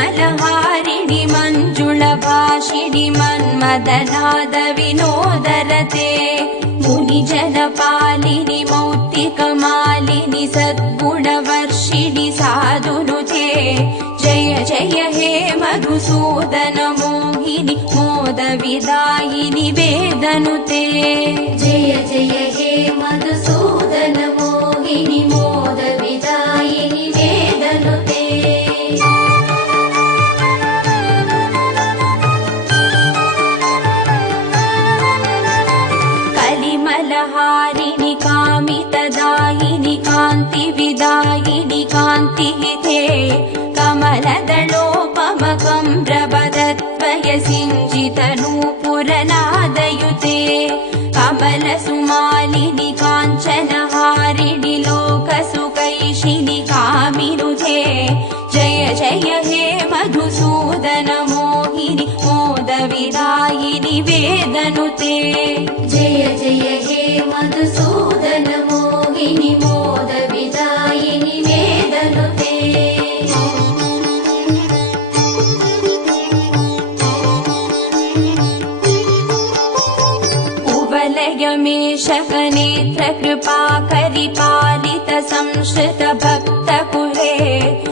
कलिमलहारिणि मञ्जुळभाषिणि मन्मदनाद विनोदरते मुनिजनपालिनि मौक्तिकमालिनि सद्गुणवर्षिणि साधुनुते जय जय हे मधुसूदन मोहिनि मोदविदायिनि वेदनुते जय जय हे मधुसूदन मोहिनि मोदविदायिनि वेदनुते कलिमलहारिणि कामितदायिनि कान्तिविदायिनि कान्तिहिते कमलदलोपमकम्रवदत्वय सिञ्जितनूपुरनादयुते कमलसुमालिनि काञ्चनहारिणि लोकसुकैशिनि कामिनुते जय जय हे मधुसूदन मोहिनि मोदविदायिनि वेदनुते जय जय हे मधुसूदन मोहिनि मोदविदायिनि वेदनुते कुवलयमेषकनेत्र कृपाकरि पालित संश्रित भक्तकुले